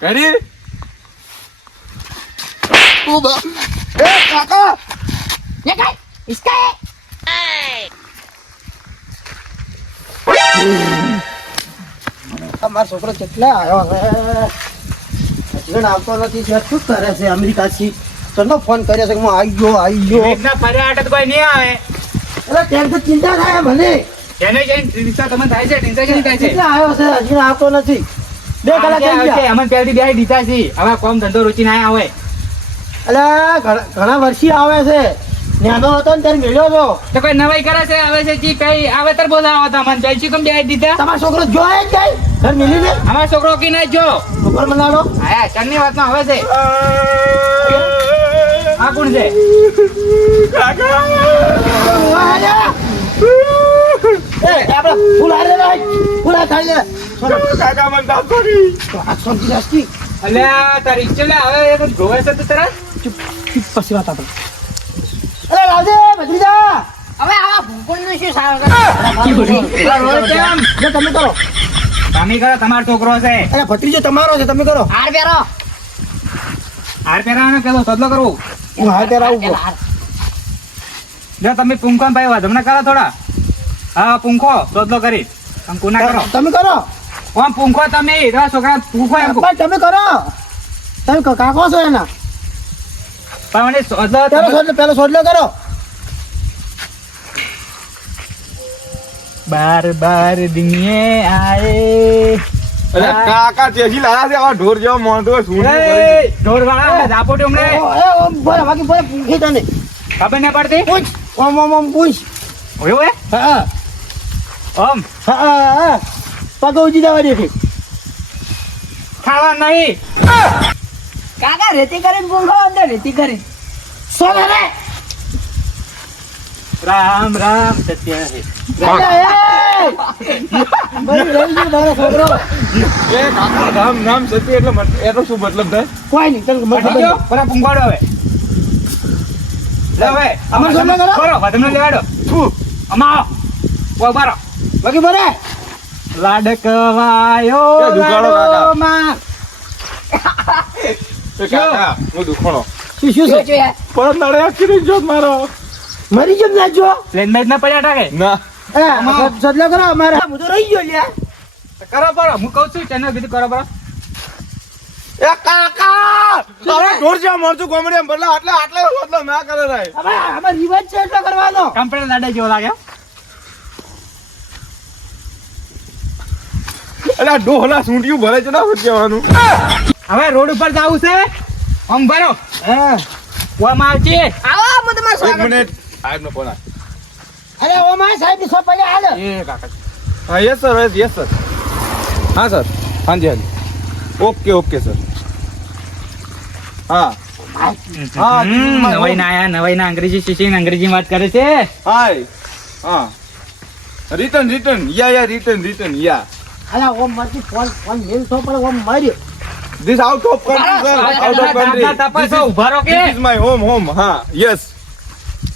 કરી કાકા મારો છોકરો કેટલા આવ્યો હજી આવતો નથી શું કરે છે અમેરિકાથી તને ફોન કર્યો છે કે હું આવી ગયો કોઈ નહીં આવે એટલે તેમ તો ચિંતા થાય મને એને ચિંતા તમને થાય છે ચિંતા કેની થાય છે કેટલા આવ્યો છે હજી આવતો નથી 2 કલાક થઈ ગયા અમને પહેલથી બે દીધા છે હવે કોમ ધંધો રૂચીને આયા હોય એટલે ઘણા વર્ષી આવે છે નાનો હતો ને ત્યારે મળ્યો હતો તો કોઈ નવાઈ કરે છે આવે છે જી કઈ આવે તર બોલાવો તો અમને પહેલથી કેમ બે દીધા તમારો છોકરો જોયે જ જાય ઘર મિલીને અમારો છોકરો કી ના જો છોકરો મનાડો આયા ચણની વાતમાં આવે છે આ કોણ છે આપણે ફૂલ હારે ભાઈ ફૂલ હાથ હારે કાકા મને દાબ કરી આ સોજી રાસ્તી અલ્યા તારી ચલે હવે એ તો જોવે છે તો તરત ચૂપ પછી વાત આપણે અરે રાવજે ભત્રીજા હવે આવા ભૂગોળનું શું સારું જો તમે કરો તમે કરો તમારો છોકરો છે અરે ભત્રીજો તમારો છે તમે કરો હાર પહેરો હાર પહેરાવાનો કેલો સદલો કરવું હું હાર પહેરાવું જો તમે પૂંખો ભાઈ વધમણા કરો થોડા હા પૂંખો સદલો કરી તમે કુના કરો તમે કરો કોમ પૂંખો તમે તમારા છોકરા પૂંખો એમ પણ તમે કરો તમે કાકો છો એના પણ મને સદલો પેલો સોડલો કરો બાર બાર દિને આએ અરે કાકા તેજી લાયા છે આ ઢોર જેવો મોંઢો શું ઢોર વાળા ઝાપોટી હમણે બોલે બાકી બોલે પૂછી તને ખબર ના પડતી પૂછ ઓમ પૂછ એવું હે હા ઓમ હા પગ ઉજી જવા દે છે ખાવા નહીં કાકા રેતી કરીને પૂંખો અંદર રેતી કરી સોલે રે રામ રામ સત્ય હે છોકરો એ કાકા નામ સતી એટલે એનો શું મતલબ થાય કોઈ નહીં તને જો બરા પુંગાડો હવે લે હવે અમાર સોલે કરો કરો વધમનો લેવાડો છું અમા ઓ બારો બાકી બોલે લાડકવાયો એ દુખાડો કાકા. લાડોમાં. એ કાકા હું દુખણો શું છે પણ નડે આખી જોત મારો મરી જેમ નાચો પ્લેન મેચ ના પડ્યા ટાકે ના સદલો કરો અમારે હું તો રહી ગયો લ્યા કરો બરો હું કહું છું ચેનલ કીધું કરો બરો એ કાકા તારા ઢોર જેવો મોંઢું કોમેડી એમ બદલા આટલે બદલો ના કરે રે અમાર રિવાજ છે એટલો કરવાનો કમ્પ્લેન લાડે જેવો લાગે એટલે ડોહલા સૂંટિયું ભરે છે ને જવાનું હવે રોડ ઉપર જાવું છે આમ ભરો હા ઓમાં આવજે આવો હું તમારું એક સ્વાગત મિનિટ સાહેબનો ફોન આવે અરે ઓ માં સાહેબ ની સોપ પડ્યા હાલ એ કાકા હા યસ સર હા સર હાજી ઓકે સર હા હા, નવાઈ ના આયા નવાઈ ના અંગ્રેજી શીખીને અંગ્રેજી વાત કરે છે હાય હા રિટર્ન યા અલા ઓમ મારથી ફોન મેલ તો પણ ઓમ માર્યો This out of country, sir. Out of country. તપાસો ઉભા રહો કે This is my home. हाँ, yes.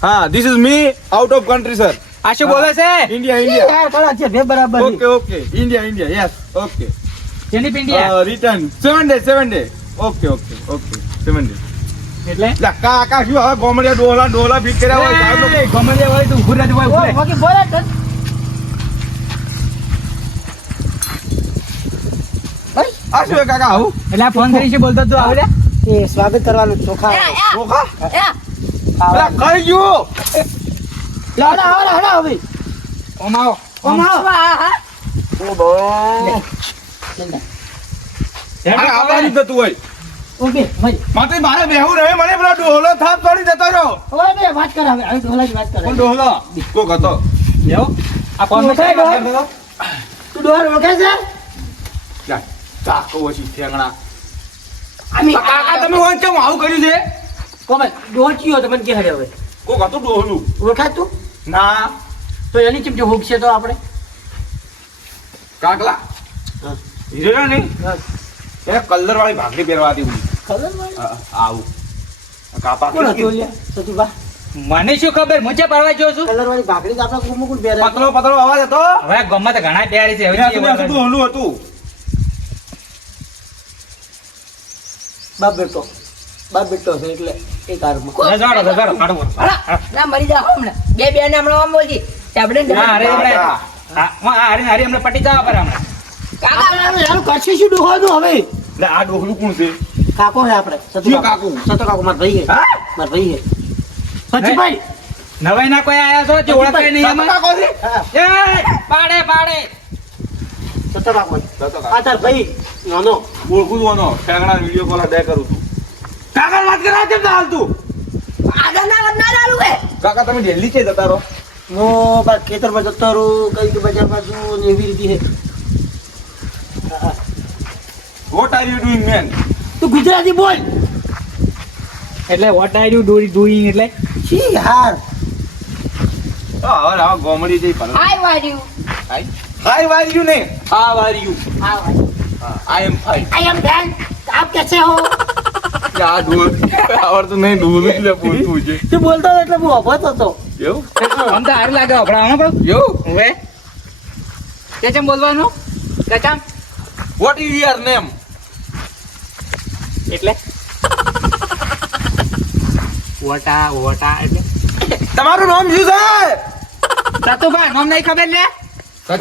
हाँ, this is me out of country, sir. આ શું બોલે છે India. યાર થોડા છે બે બરાબર Okay. India. Yes. Okay. જેની પિંડિયા Return 7 days. Okay. 7 days. એટલે લા કાકા શું હવે ગોમડિયા ડોલા ફીટ કર્યા હોય સાહેબ લોકો. ગમે વાળી તું ઉભું રહેજો ભાઈ ઉભું બાકી બોલે તન આ શું હે કાકા આવું એટલે આ ફોન કરી છે બોલતો તું આવે એ સ્વાગત કરવાનું ચોખા ચોખા એ અલા કઈ ગયો લાડા હડા હવે ઓમ આવો ઓમ આવ હા ઓ બો આબાની જતું હોય ઓકે ભાઈ માતે મારે બેહું રહે મને પેલો ડોલો થાપ તોડી જતો રહ્યો ઓય બે વાત કર હવે ઢોલાની વાત કર કોણ ડોલો કોક હતો લેવો આ ફોન માં ઓળખાય કઈ ગયો? વાત કરતો તું ડોર ઓળખે છે જા ચાકો ઓછી ઠેંગણા આમી કાકા તમે ઓન કેમ આવું કર્યું છે કોમે ડોર કયો તમને કે હરે હવે કોક હતું ડોલું ઓળખાય તું ના તો એની ચીમ જો હુક છે તો આપણે કાકલા હા. હીરો નહીં એ કલર વાળી ભાગડી પહેરવા હતી ખબર મને આવું કાપા કોણ હતું લ્યા સતુભા મને શું ખબર હું ચા પરવા જો છું કલર વાળી ભાખરી તો આપણા કુમકુલ પહેરે પતલો અવાજ હતો હવે ગમે તો ઘણા તૈયારી છે હવે ડોલું હતું બાપ બેટો છે એટલે એ કારમાં. જગાડો જગાડો કાઢો બોલો. હળો, ના મરી જાઓ હમણાં. બે ને હમણાં આમ બોલજી. ચાપડે ને હા અરે કાકા, હરી હમણાં પટી જવા પર હમણાં આપણે યાર કરશે શું ડોહાનું હવે? લે આ ડોહલું કોણ છે? કાકો છે આપણે. સતુ કયો કાકો? સતુ કાકો મારા ભાઈ છે. હા? મારા ભાઈ છે. સચીભાઈ. નવાઈ ના કોઈ આયા છો જે ઓળખાય નહીં સતો એમાં કાકો છે? હા, એ પાડે સતુ કાકો. સતો કાકો. આ તાર ભાઈ નાનો. ઓળખું છું આનો. ઠેંગણા વિડીયો કોલ દે કરું છું. કાકા વાત કરા કેમ ના હાલતું? આગળના વરના ચાલુ હે. કાકા તમે દિલ્હી છે જતા રહો. હું બાર ખેતરમાં જતો રહું, કઈ બજારમાં છું ને એવી રીતે છે. હા. What are you doing man? તું ગુજરાતી બોલ. એટલે વોટ આર યુ ડુઈંગ એટલે છી યાર. હવે ગોમડી જઈ પણ હાય વાર્યું. હાય વાર યુ ને હાવ આર યુ? હા વાર્યું. I am fine. I am Dan. આપ कैसे हो? આ ડોલ આવડતું નહીં ડોલ એટલે બોલતું છે તું બોલતો હતો એટલે હું અભત હતો. એવું આમ તો હારું લાગે હભળાવાનું પણ એવું હવે કે ચમ બોલવાનું કે ચમ વોટ ઇઝ યોર નેમ? એટલે વોટા એટલે તમારું નામ શું છે? સતુભાઈ નામ નહીં ખબર લે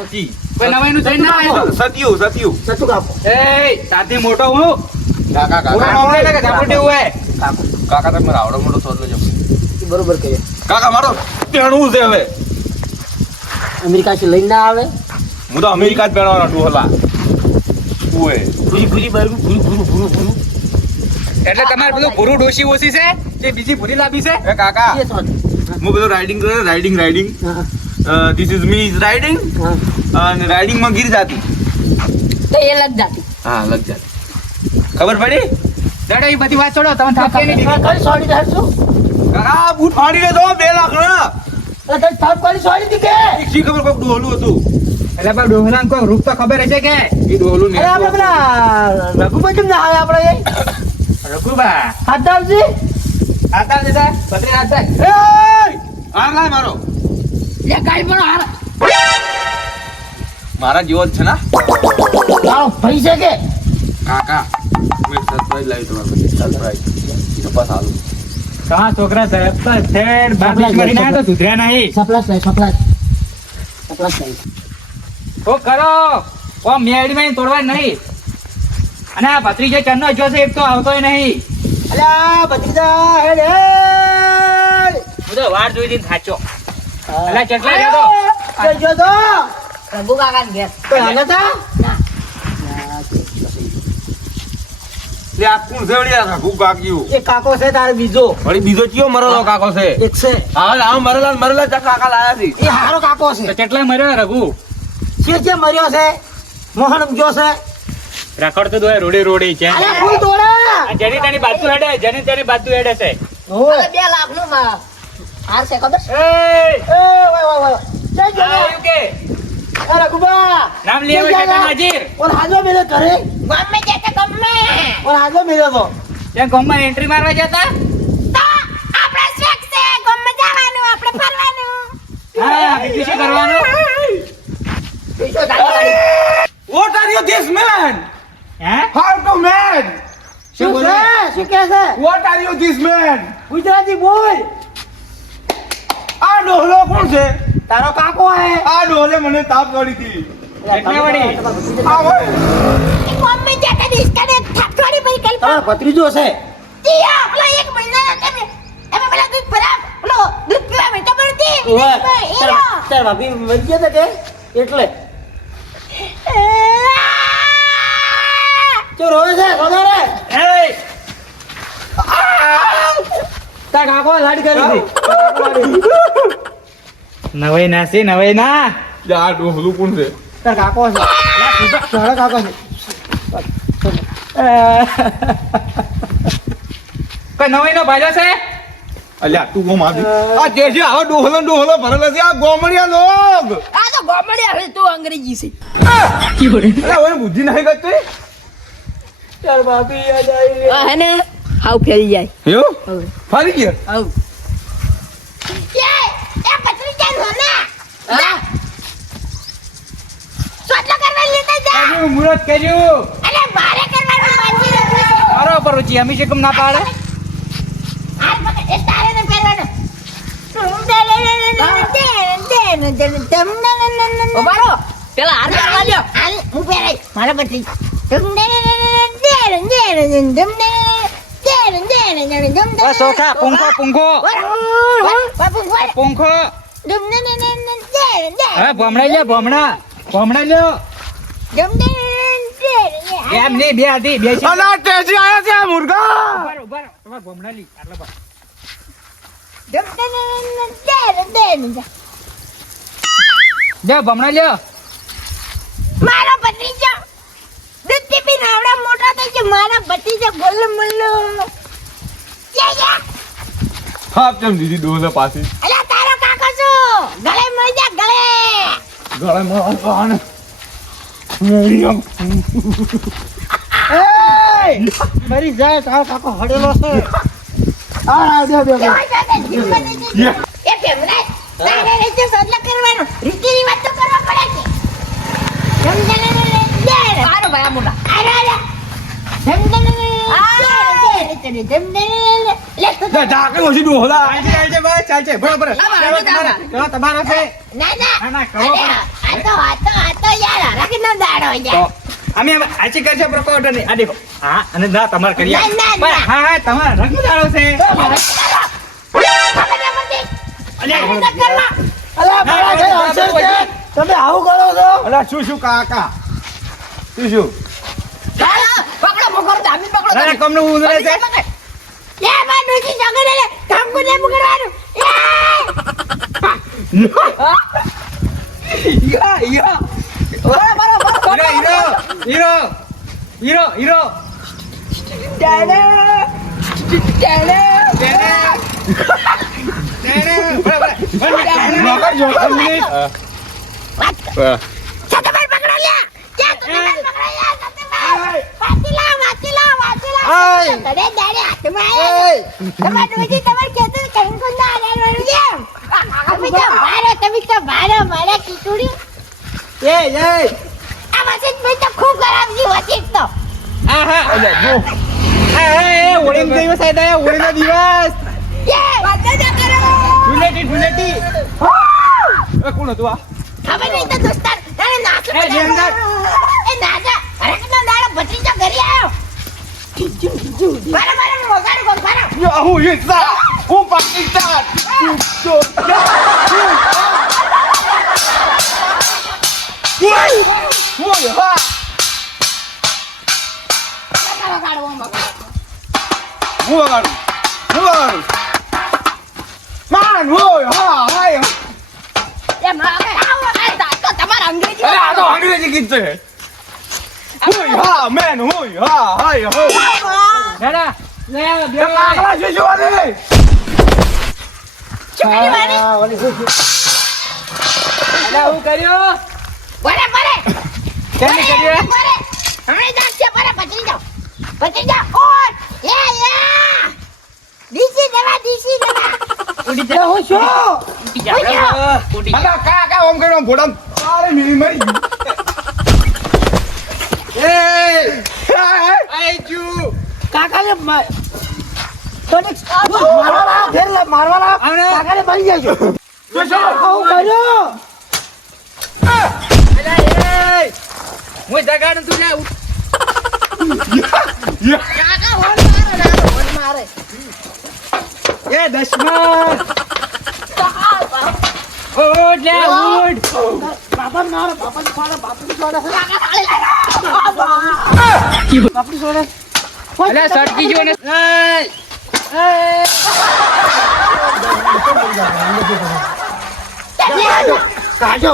સચી. કોઈ નવાઈ નું જોઈને ના આવ્યો સત્યુ સત્યુ. સતુ કાકો. એ તાથી મોટો હું કાકા પૂરું નામ લે ને કે ઝાપટી હોય કાકો. કાકા તમે આવડો મોટો સોદલો જમ. તું બરોબર કહે. કાકા મારો તેણું છે હવે. અમેરિકાથી લઈને ના આવે. હું તો અમેરિકા જ પહેરવાનો ડોહલા. ઓએ ભૂરી ભૂરી બરગું ભૂરું. એટલે તમારે બધું ભૂરું ડોશી ઓછી છે કે બીજી ભૂરી લાંબી છે એ કાકા એ સોટ. હું બધું રાઇડિંગ કરે રાઇડિંગ હા, this is me is riding હા. અને રાઇડિંગ માં ગીર જાતી. તો એ લગ જાતી. હા લગ જાતી. ખબર પડી? દડો એ બધી વાત છોડો તમે થાપ કેની હા, કઈ સોડી દે શું? કાકા બૂટ ફાડી લેતો 2 લાખ ના. અરે તને થાપ કરી સોડી દી કે? શી ખબર કોક ડોહલું હતું. એટલે પણ ડોહલાન કોઈ રૂપ તો ખબર હશે કે એ ડોહલું અરે આપણે પેલા રઘુભાઈ કેમ ના આવે આપણે? રઘુબા હાથ આવજે. આતા દીધા પત્રી આતા હાર લાય મારો. લે ગાડી પણ હાર. મારા જેવો જ છે ને આવ ભાઈ છે કે? કાકા મેં સરપ્રાઈઝ લાવી તમારા માટે સરપ્રાઈઝ. તપાસ આલુ. કા છોકરા સાહેબ તો થેડ બાબી કરી ના તો સુધર્યા નહીં સપ્લાસ લઈ. તો કરો ઓ મેડી માં તોડવા નહીં અને આ ભત્રીજો ચન્નો જો છે એક તો આવતોય નહીં અલ્યા ભત્રીજા હેડ હેડ. હું તો વાર જોઈ દઈને થાચો અલા કેટલા જતો જો તો રઘુ કાકા ને ઘેર. તો હાલે તા? ના. લે આ કોણ છે વળી આ કાકુ કાક્યું? એ કાકો છે તારે બીજો. વળી બીજો કયો મરેલો કાકો છે? એક છે. હા મરેલા ચા કાકા લાયા છે. એ હારો કાકો તો છે. કેટલા મર્યો રઘુ છે મર્યો છે. મોહન જો છે. રખડતો દોય રોડી છે અરે ફૂલ તોડા. જેની તેની બાજુ હેડે જેની તેની બાજુ હેડે છે ઓય. અરે 2 લાખ નું હાર છે ખબર છે? એ એ વાય. જય જો. આવ્યું કે અરે ગુબા. નામ લે હોય છે હાજીર ઓર હાજો મેલે કરે. ગમે તે તો ગમે. ઓર હાજો મેલે તો. ત્યાં ગામમાં એન્ટ્રી મારવા જતા તો આપણે શેક છે ગમે જવાનું આપણે ફરવાનું. હા બીજું શું કરવાનું બીજો ગાડી ગાડી. What are you this man? હે How to man? શું બોલે? શું કહે છે? What are you this man? Gujarati બોલ. આ ડોહલો કોણ છે? તારો કાકો હે. આ ડોહલે મને તાપ કરી હતી. એટલે વળી. આ હોય. ગમે તે કદી કરે થાકડી પડી કઈ તારો ભત્રીજો છે. તિયા પેલા એક મહિના તમે પેલા દૂધ ભરા પેલો દૂધ પીવા મેં તો પડતી. ઓય. તાર ભાભી મરી ગયા તા કે? એટલે. તો રોવે છે રોવે રે. એ તાર કાકો લાડ કરી હતી. નવાઈ ના છે નવાઈ ના લે આ ડોહલું કોણ છે? તાર કાકો છે. તારો કાકો છે. કોઈ નવાઈ નો ભાજો છે અલ્યા તું ગો માફી. આ જે છે આવો ડોહલો ભરેલો છે આ ગોમડિયા લોગ. આ તો ગોમડી હવે તું અંગ્રેજી છે. અલ્યા ઓય બુદ્ધિ નહીં કરતી. તાર ભાભી યાદ આવી રે. હે ને હાવ ફેરી જાય. એવું? હવે ફરી ગયા? હાવ એ પતરી જાય ના. હા સોટલો કરવા લેતા જા. મુરત કર્યું અરે મારે કરવાનું બાકી બરોબર કરું છીએ અમે કેમ ના પાડે હાર પકડ એ તારે ને પહેરવાનો ઉભારો પેલા હાર પહેરવા દ્યો. હાલ હું પહેરાય મારા બધી ઓ સોખા પૂંખો પૂંખો હા ભમણા લે ભમણા લ્યો એમ નહીં બે હતી બે છે અલા ટેજી આયા છે મુર્ગા ઉભા રહો. તમારે ભમણા લી આટલા પર લ્યો ભમણા લ્યો મારો ભત્રીજો દૂધ પી નાવડા મોટા થઈ છે મારા ભત્રીજો ગોલ્લો મલ્લો હાપ ચમ દીદી ડોલે પાછી અલા તારો કાકો છું ગળે મળી જા ગળે ગળે માં મરી જાય તારો કાકો હડેલો છે આ દે એ ફેમરાય તારે રીતે સદલા કરવાનો રીતિ રિવાજ તો કરવા પડે છે સારો ભાઈ આ મોટા ઢાકે ઓછી ડોલા ચાલશે બસ ચાલશે બરાબર તમારો છે ના ના ના કરો આ તો યાર રાખી નો દાડો યાર અમે આચી કરશે પ્રકોટ નહીં આ દેખો હા અને ના તમારે કરીએ ના, ના, પણ ના. હા તમારા રંગ દાડો છે અલા મારા કઈ અવસર છે તમે આવું કરો છો અલા શું કાકા શું પકડો મોકરો તમે પકડો અરે કમનું ઉંદરે છે લે માં ડોસી જગડે લે કામ કો ને કરવાનું હીરો મગર જો કમ્પ્લીટ સતબર પકડો લે ક્યાં સતબર પકડો યાર સતબર વાચી લા તને દાડે હાથમાં તમાર ડોસી તમાર ખેતર કहीं કો ના આડવાનું છે તમે તો ભારો મારા કીટુડી આ મસીન ભાઈ તો ખૂબ ખરાબ જીવ હતી તો ઓળીનો દિવસ આયા ઓળીનો દિવસ વાતો ન કરો ધૂળેટી કોણ હતું આ ખબર નહીં તો દોસ્તાર તારે નાસો એ જેંદર. એ નાસા હરકનો દાડો ભત્રીજો ઘરે આવ્યો મારા મોગારું કોણ મારા યાહુ ઈસા હું પાકિસ્તાન ઓય હા હું માન હોય હા હાય એ મારે તો તમારા અંગ્રેજી અરે આ તો અંગ્રેજી ગીત છે હોય હા મેન હોય હા હાય હો દાદા લે આવો બે કાકડા શું જોવા ચુકડી વાળી દાદા હું કર્યો બરે બરે કેમ કર્યો બરે હમણે દાસ છે બરે ભત્રીજો ઓર યા દીસી દવા ઉડી જા હું શું ઉડી જા ઉડી જા અલા કાકા ઓમ કર્યો ભોડા તારે મિલી મરી આઈ જુ કાકાને મારવાના આવને. કાકાને મરી જાય છે આવું કર્યો અલા એ હું જગાડ તું જા કાકા હોન મારે એ દશમન ઉડ લે ઉડ બાપા મારો બાપા છોડે બાપા છોડે અલા સટકી જો ને કાજો